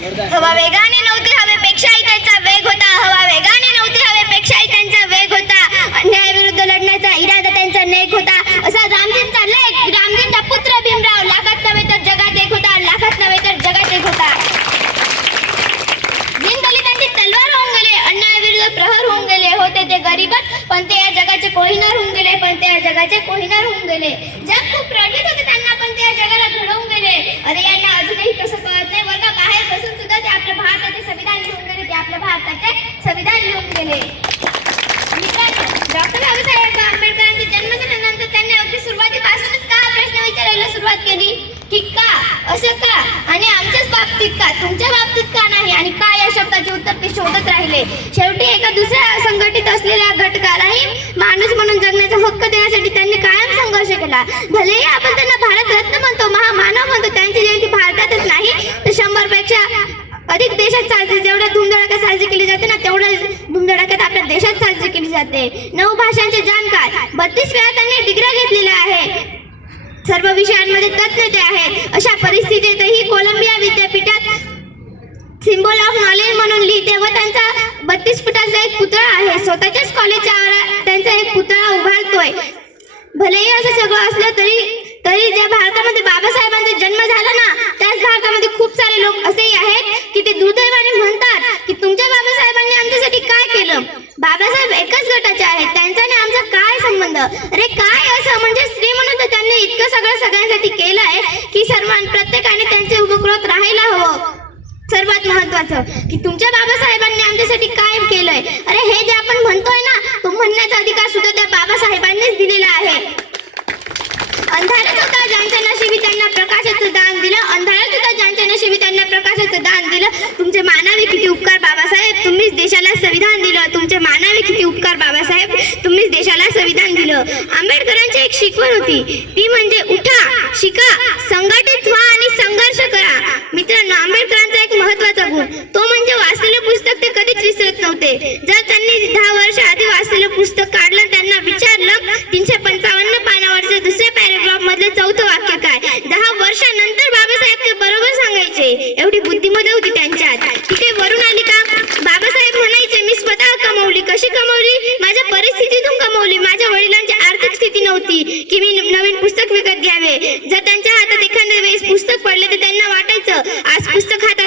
हवा वेगाने नव्हती, हवेपेक्षाही त्यांचा वेग होता. हवा वेगाने नव्हती, हवेपेक्षाही त्यांचा वेग होता. अन्यायाविरुद्ध लढण्याचा इरादा त्यांचा नेक होता. असा रामजींचा लेख, रामजींचा पुत्र भीमराव लाखात नव्हे तर जगात एक होता. लाखात नव्हे तर जगात एक होता. दलितांची तलवार होऊन गेले, अन्यायाविरुद्ध प्रहर होऊन गेले. होते ते गरीबच, पण ते या जगाचे कोहिनूर होऊन गेले. पण ते या जगाचे कोहिनूर होऊन गेले. जग खूप रडत होते त्यांना, पण ते या जगाला घडवून गेले. अरे यांना अजूनही कसं कळत नाही? वर्गाबाहेर बसून सुद्धा ते आपल्या भारताचे संविधान लिहून गेले. ते आपल्या भारताचे संविधान लिहून गेले. डॉक्टर बाबासाहेब आंबेडकरांचा जन्म झाल्यानंतर त्यांनी अगदी सुरुवातीपासूनच का प्रश्न विचारायला सुरुवात केली की का, असं का, आणि आमच्याच बाबतीत का, तुमच्या बाबतीत का नाही, आणि का या शब्दाचे उत्तर ते शोधत राहिले. शेवटी एका दुसऱ्या संघटित असलेल्या घटकालाही माणूस म्हणून जगण्याचा हक्क देण्यासाठी त्यांनी कायम संघर्ष केला. भलेही आपण त्यांना भारत रत्न म्हणतो, महामानव म्हणतो, त्यांची जयंती भारतातच नाही तर 100 पेक्षा अधिक देशात साजरी, जेवढ्या धूमधडाक्यात साजरी केली जाते ना तेवढ्या धूमधडाक्यात आपल्या देशात साजरी केली जाते. 9 भाषांचे जाणकार, 32 वेळा त्यांनी डिग्र्या घेतलेल्या आहेत, सर्व विषयांमध्ये तज्ञ ते आहेत. अशा परिस्थितीतही कोलंबिया विद्यापीठात सिम्बॉल ऑफ नॉलेज म्हणून लिहिते व त्यांचा 32 फुटाचा एक पुतळा आहे. स्वतःच्याच कॉलेजच्या आवारात त्यांचा एक पुतळा उभारतोय. भलेही असं सगळं असलं तरी ज्या भारतामध्ये बाबासाहेबांचा जन्म झाला ना, त्याच भारतामध्ये खूप सारे लोक असेही आहेत की ते दुर्दैवाने म्हणतात की तुमच्या बाबासाहेबांनी आमच्यासाठी काय केलं. बाबासाहेब एकाच गटाचे आहेत, त्यांचा आणि आमचा काय संबंध? अरे काय असं, म्हणजे स्त्री म्हणून तर त्यांनी इतकं सगळं सगळ्यांसाठी केलं आहे की प्रत्येकाने त्यांचे उपकृत राहायला हवं. सर्वात महत्वाचं की तुमच्या बाबासाहेबांनी आमच्यासाठी काय केलंय. अरे हे जे आपण म्हणतोय ना, तो म्हणण्याचा अधिकार सुद्धा त्या बाबासाहेबांनीच दिलेला आहे. अंधारात होता ज्यांच्या नशिबी त्यांना प्रकाशाचं दान दिलं. अंधारात होता ज्यांच्या नशिबी त्यांना प्रकाशाचं दान दिलं. तुमचे मानावे किती उपकार बाबासाहेब, तुम्हीच देशाला संविधान दिलं. तुमचे मानावे किती उपकार बाबासाहेब, तुम्हीच देशाला संविधान दिलं. आंबेडकरांची एक शिकवण होती, ती म्हणजे उठा, शिका, संघटित व्हा आणि संघर्ष करा. मित्रांनो, आंबेडकरांचा एक महत्वाचा गुण तो म्हणजे वाचलेले पुस्तक ते कधीच विसरत नव्हते. जर त्यांनी 10 वर्ष आधी वाचलेलं पुस्तक काढलं, त्यांना विचारलं 355 पानावरचे दुसऱ्या पॅरेग्राफ मधलं 4थं वाक्य काय, 10 वर्षानंतर बाबासाहेब ते बरोबर सांगायचे. एवढी बुद्धिमत्ता होती त्यांच्यात. तिथे वरून आली का, बाबासाहेब म्हणायचे मी स्वतः कमवली. कशी कमवली? माझ्या परिस्थितीतून कमवली. माझ्या वडिलांची आर्थिक स्थिती नव्हती की मी नवीन पुस्तक विकत घ्यावे. जर त्यांच्या हातात एखाद्या वेळेस पुस्तक पडले तर त्यांना वाटायचं आज पुस्तक हातात